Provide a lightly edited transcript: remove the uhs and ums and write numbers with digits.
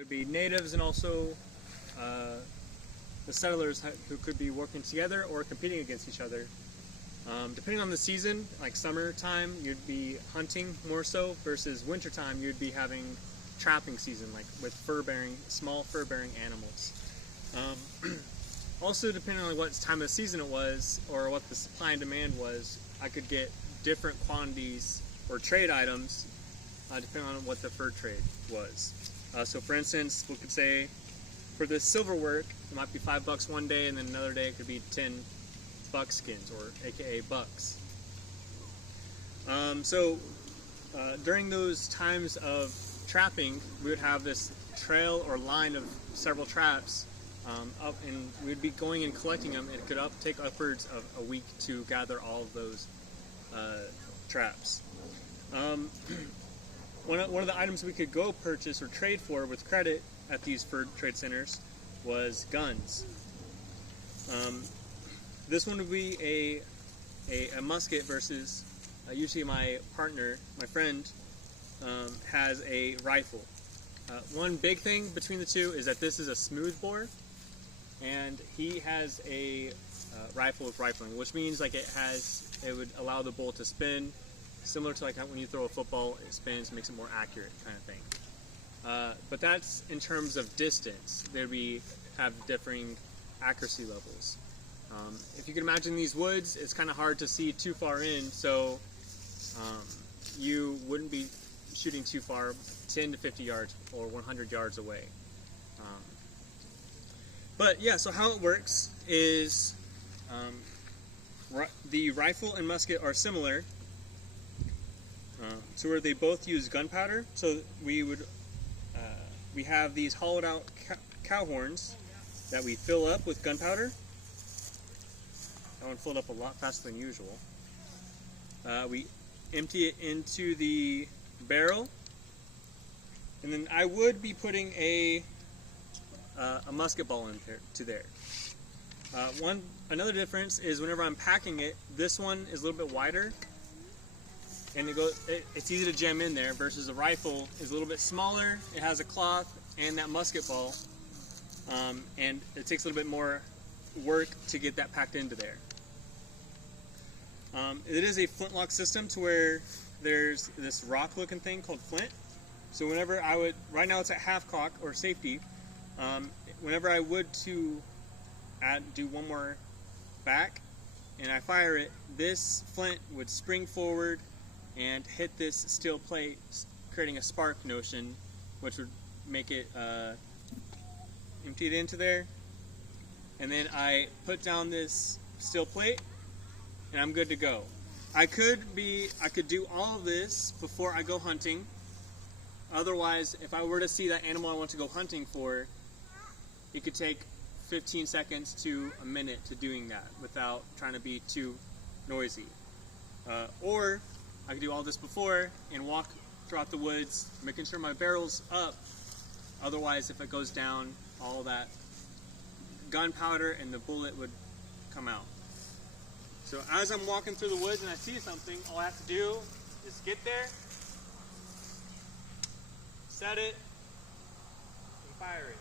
It would be natives and also the settlers who could be working together or competing against each other. Depending on the season, like summertime, you'd be hunting more so, versus wintertime, you'd be having trapping season, like with small fur-bearing animals. Also, depending on what time of season it was or what the supply and demand was, I could get different quantities or trade items depending on what the fur trade was. So for instance, we could say for this silver work, it might be $5 one day, and then another day it could be 10 buckskins, or aka bucks. During those times of trapping, we would have this trail or line of several traps up, and we'd be going and collecting them. It could take upwards of a week to gather all of those traps. One of the items we could go purchase or trade for with credit at these fur trade centers was guns. This one would be a musket versus usually my partner, my friend, has a rifle. One big thing between the two is that this is a smoothbore, and he has a rifle with rifling, which means like it would allow the bullet to spin, similar to like when you throw a football, it spins, makes it more accurate kind of thing. But that's in terms of distance. They'd have differing accuracy levels. If you can imagine these woods, it's kind of hard to see too far in, so you wouldn't be shooting too far, 10 to 50 yards or 100 yards away. But yeah, so how it works is the rifle and musket are similar, to where they both use gunpowder. So we have these hollowed out cow horns that we fill up with gunpowder. That one filled up a lot faster than usual. We empty it into the barrel, and then I would be putting a musket ball into there. Another difference is whenever I'm packing it, this one is a little bit wider, and it's easy to jam in there, versus a rifle is a little bit smaller. It has a cloth and that musket ball, and it takes a little bit more work to get that packed into there. It is a flintlock system, to where there's this rock looking thing called flint. So whenever right now it's at half cock or safety, whenever I would do one more back and I fire it, this flint would spring forward and hit this steel plate, creating a spark notion, which would make it empty it into there. And then I put down this steel plate, and I'm good to go. I could do all of this before I go hunting. Otherwise, if I were to see that animal I want to go hunting for, it could take 15 seconds to a minute to doing that without trying to be too noisy. Or I could do all this before and walk throughout the woods, making sure my barrel's up. Otherwise, if it goes down, all that gunpowder and the bullet would come out. So as I'm walking through the woods and I see something, all I have to do is get there, set it, and fire it.